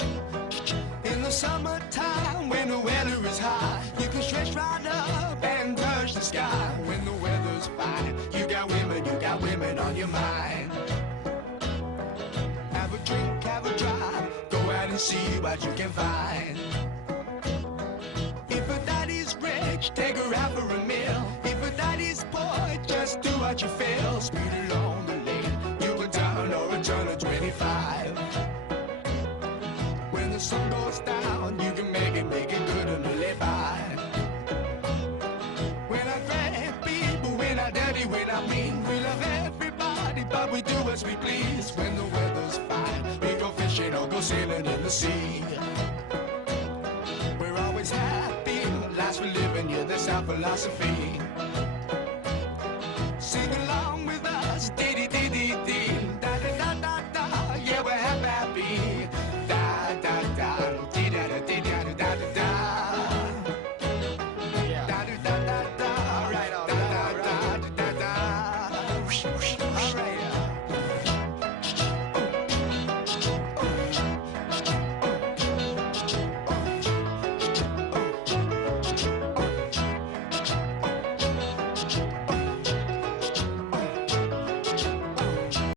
In the summertime, when the weather is high, you can stretch right up and touch the sky. When the weather's fine, you got women on your mind. Have a drink, have a drive, go out and see what you can find. If a daddy's rich, take her out for a meal. If a daddy's poor, just do what you feel. Speed along the lane, you go down or a turn of 25. When the sun goes down, you can make it good and live by. We're not bad people, we're not dirty, we're not mean. We love everybody, but we do as we please. When the weather's fine, we go fishing or go sailing in the sea. We're always happy, last for living, yeah, that's our philosophy.